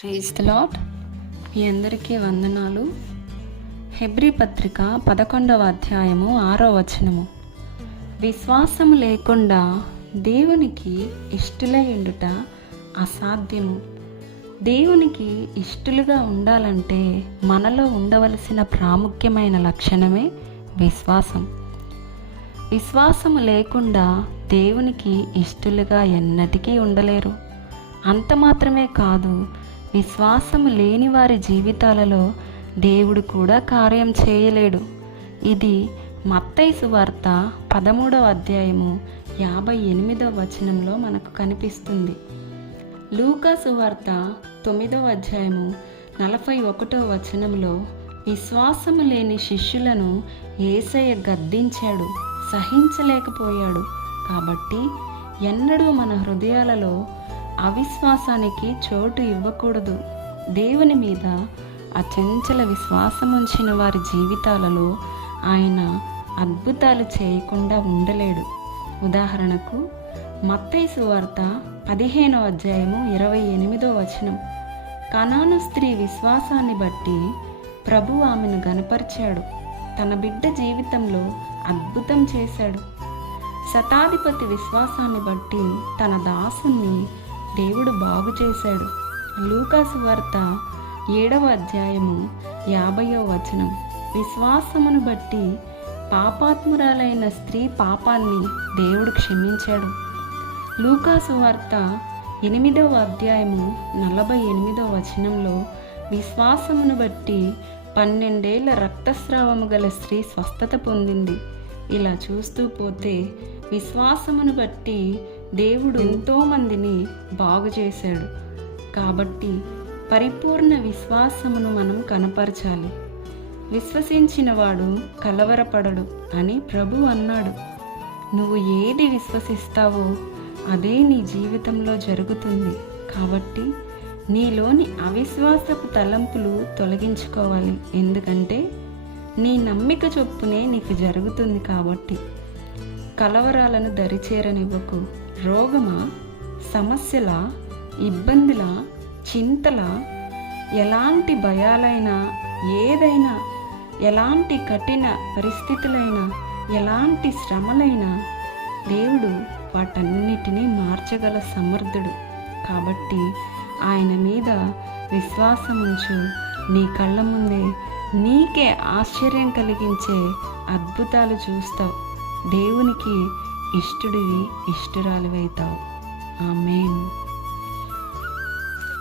Praise the lord. మీ అందరికీ వందనాలు. Hebrew పత్రిక 11వ అధ్యాయము 6వ వచనము. విశ్వాసము లేకుండా దేవునికి ఇష్టలై ఉండుట అసాధ్యము. దేవునికి ఇష్టలుగా ఉండాలంటే మనలో ఉండవలసిన ప్రాముఖ్యమైన లక్షణమే విశ్వాసం. విశ్వాసము లేకుండా దేవునికి ఇష్టలుగా ఎన్నటికీ ఉండలేరు. అంత మాత్రమే కాదు, విశ్వాసము లేని వారి జీవితాలలో దేవుడు కూడా కార్యం చేయలేడు. ఇది మత్తయి సువార్త 13వ అధ్యాయము 58వ వచనంలో మనకు కనిపిస్తుంది. లూకా సువార్త 9వ అధ్యాయము 41వ వచనంలో విశ్వాసము లేని శిష్యులను యేసయ్య గద్దించాడు, సహించలేకపోయాడు. కాబట్టి ఎన్నడూ మన హృదయాలలో అవిశ్వాసానికి చోటు ఇవ్వకూడదు. దేవుని మీద అచంచల విశ్వాసం ఉంచిన వారి జీవితాలలో ఆయన అద్భుతాలు చేయకుండా ఉండలేడు. ఉదాహరణకు మత్తయి సువార్త 15వ అధ్యాయము 28వ వచనం. కనాను స్త్రీ విశ్వాసాన్ని బట్టి ప్రభు ఆమెను గనపరిచాడు, తన బిడ్డ జీవితంలో అద్భుతం చేశాడు. శతాధిపతి విశ్వాసాన్ని బట్టి తన దాసుని దేవుడు బాగు చేశాడు. లూకా సువార్త 7వ అధ్యాయము 50వ వచనం. విశ్వాసమును బట్టి పాపాత్మురాలైన స్త్రీ పాపాన్ని దేవుడు క్షమించాడు. లూకా సువార్త 8వ అధ్యాయము 48వ వచనంలో విశ్వాసమును బట్టి 12 ఏళ్ల రక్తస్రావము గల స్త్రీ స్వస్థత పొందింది. ఇలా చూస్తూ పోతే విశ్వాసమును బట్టి దేవుడు ఎంతోమందిని బాగు చేశాడు. కాబట్టి పరిపూర్ణ విశ్వాసమును మనం కనపరచాలి. విశ్వసించిన వాడు కలవరపడడు అని ప్రభు అన్నాడు. నువ్వు ఏది విశ్వసిస్తావో అదే నీ జీవితంలో జరుగుతుంది. కాబట్టి నీలోని అవిశ్వాసపు తలంపులు తొలగించుకోవాలి. ఎందుకంటే నీ నమ్మిక చొప్పునే నీకు జరుగుతుంది. కాబట్టి కలవరాలను దరిచేరనివ్వకు. రోగమా, సమస్యల, ఇబ్బందుల, చింతల, ఎలాంటి భయాలైనా, ఏదైనా, ఎలాంటి కఠిన పరిస్థితులైనా, ఎలాంటి శ్రమలైనా దేవుడు వాటన్నిటినీ మార్చగల సమర్థుడు. కాబట్టి ఆయన మీద విశ్వాసముంచు. నీ కళ్ళ ముందే నీకే ఆశ్చర్యం కలిగించే అద్భుతాలు చూస్తావు. దేవునికి ఇష్టుడివి, ఇష్టురాలివైతావు. ఆమేన్.